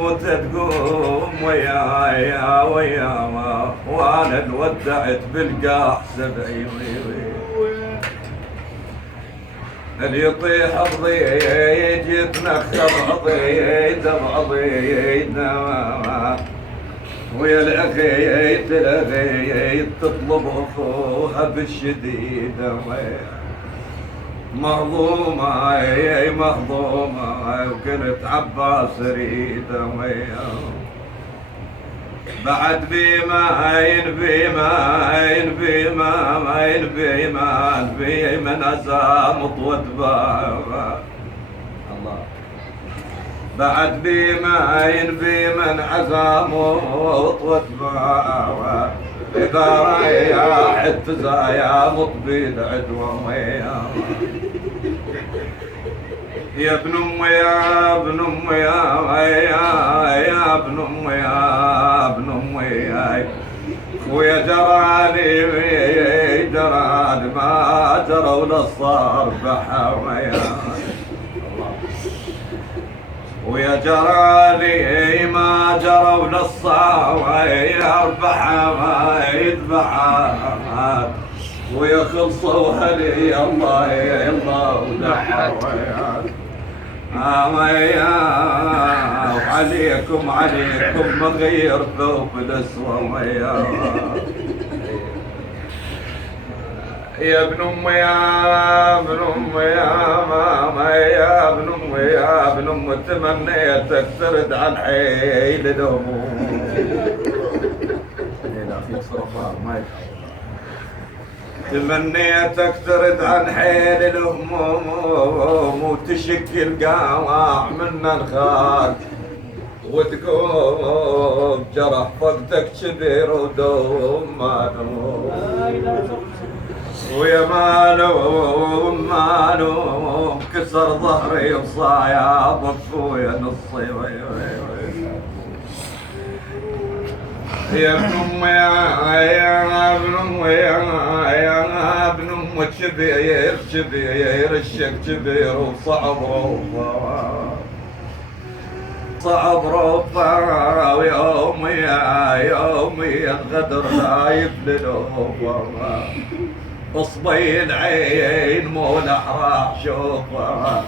وتقوم ويايا وانا انودعت بالقاع سبعي اللي يطيح بضيج يتنخر ضيد بضيدنا ويا الاخيت تطلب اخوها بالشديد مهضومة مهضومة وكنت عباس ريدة بعد بيمن أزامط واتباع الله بعد بيمن أزامط واتباع إذا رايح تزايا مطبي العدوى يا ابن امي يا ابن امي يا ابن امي يا ابن امي خويا جراني ما جروا للصار بحاويا ويا جراني ما جروا للصار بحاويا ويا خلصوا هلي الله يا الله ودحويا وعليكم مغير ثوب الاسوى يا ابن امي يا ابن امي يا ماما يا ابن امي يا ابن امي تمنيتك ترد عن حيل الهموم تمنيتك ترد عن حيل الهموم وتشك القاع من الخال وتقوم جرح فقدك كبير ودوم ما نوم ويا مالوم كسر ظهري وصايا بكويا نصي يا ابن امي يا ابن امي يا ابن امي كبير الشك كبير وصعب ربا ويومي الغدر خايف للوفا اصبي العين مولع راح شوفا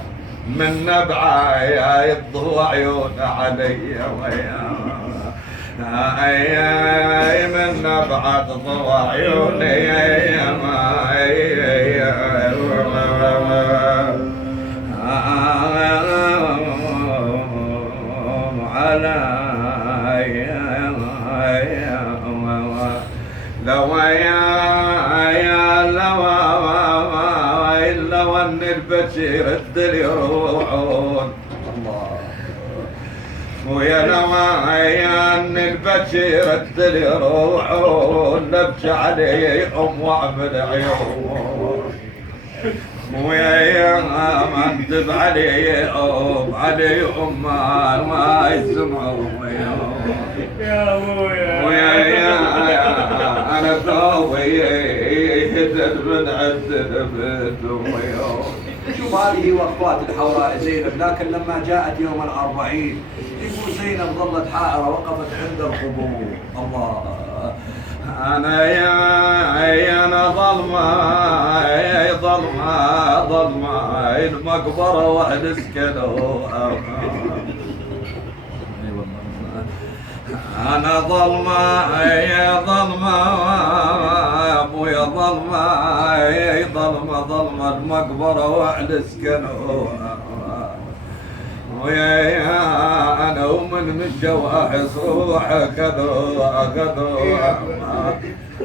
من نبعه يضوى عيون علي من نبعه ضوى عيوني لو ان البشير الدل يروعون الله ويا لو ان البشير الدل يروعون نبكي علي واعمل عيون ويا ما اندب علي ما يسمعوا يا ويا انا ذوي هدد من عدد بدوي شوف هذه واخوات الحوراء زينب، لكن لما جاءت يوم الأربعين يقول زينب ظلت حائرة وقفت عند القبور. الله انا ظلمة المقبرة واحد سكنوها انا ظلمة ابويا ظلمة المقبرة واحد سكنوها ويا انا ومن الجواحص روح اخذوها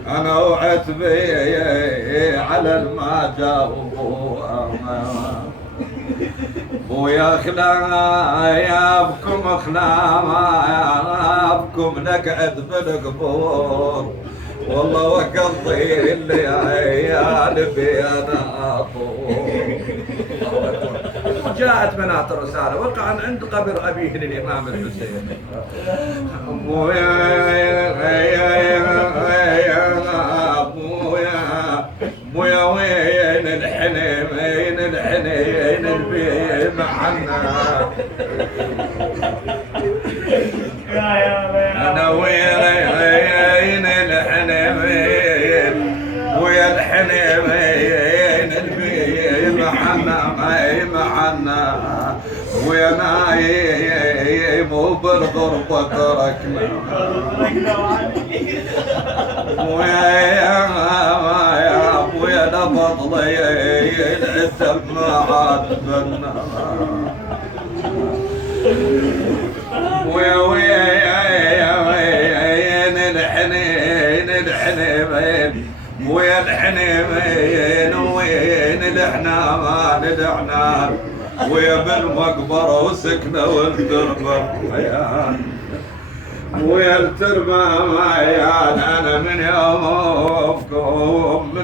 انا وعتبي على الما جاوبوها ويا خلايابكم نقعد بالقبور والله وقضي الليالي بينا طول. جاءت بنات الرسالة وقعا عند قبر أبيه للإمام الحسين. أبويا وين الحنين البي معنا انا وين الحنين ويا الحنين البين محنا ويا نايم وبالغربة تركنا ويا نبضلي العتب ما عاد بنا وين الحنين ويا الحنين وين الحنان الحنان ويا بالمقبرة وسكنة والتربة ويا التربة ميان انا من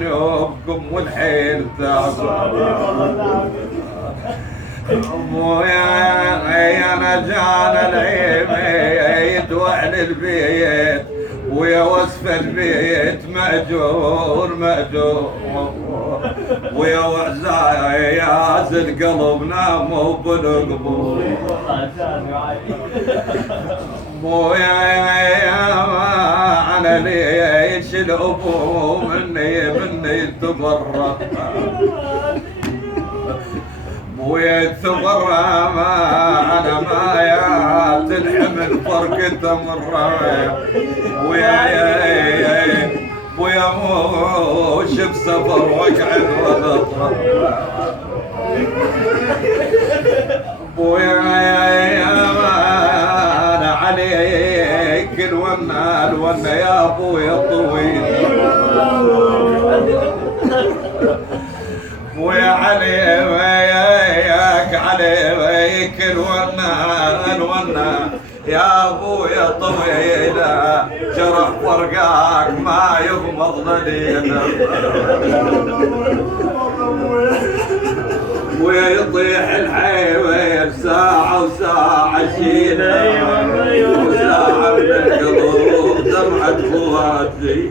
يومكم والحين تعبان ويا انا جانا العيد واهل البيت ويا وصف البيت مأجور ويا وعزاياز القلب ناموا بالقبور ويا انا ليش الابو مني تبرأ ويا تبرى ما انا ما يا تلحمل فرقته مرة ويا موش بسفر وقعد وغطرة ويا انا عليك الونا يا ابويا الطويل ويا علي وياك عليك الونا يا ابويا طويلة جرح فرقاك ما يغمض لدينا ويطيح الحيوان ساعة وساعة شينا وساعة من القلوب دمعة خواتي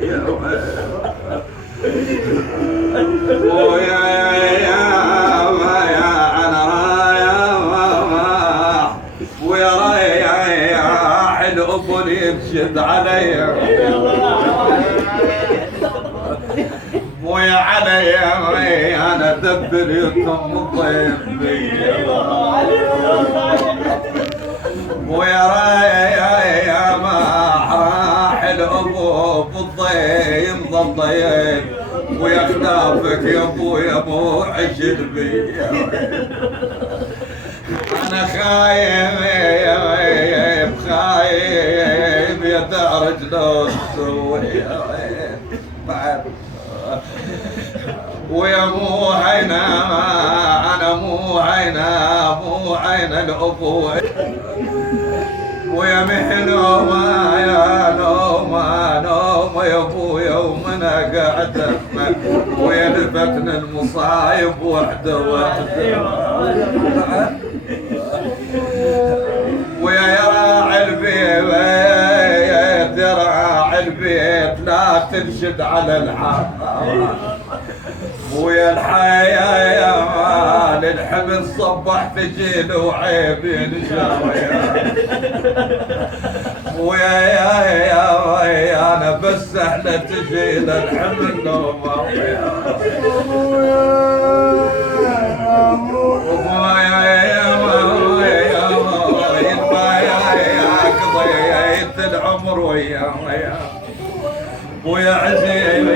ويا رايح الأبو يبشد علي ويا علي انا دبر يتم الضيف ويا رايح ما راح الأبو بالضيم ضيف ويا خلافك يا ابو عشر بي انا خايف يا درج لو تسوي بعد ويا مو عينا انا مو عينا الابو ويا محنومة يا نومة يا ابويا ومنا قاعدة ويا لفتنا المصايب وحدة ويا راعي البيت يا راعي البيت لا تنشد على الحال ويا الحياة يا مال الحمل صبح تجيل وعيبين شاوية ويا انا بس احنا تجيل الحمل نومة قضيت العمر ويا عزيز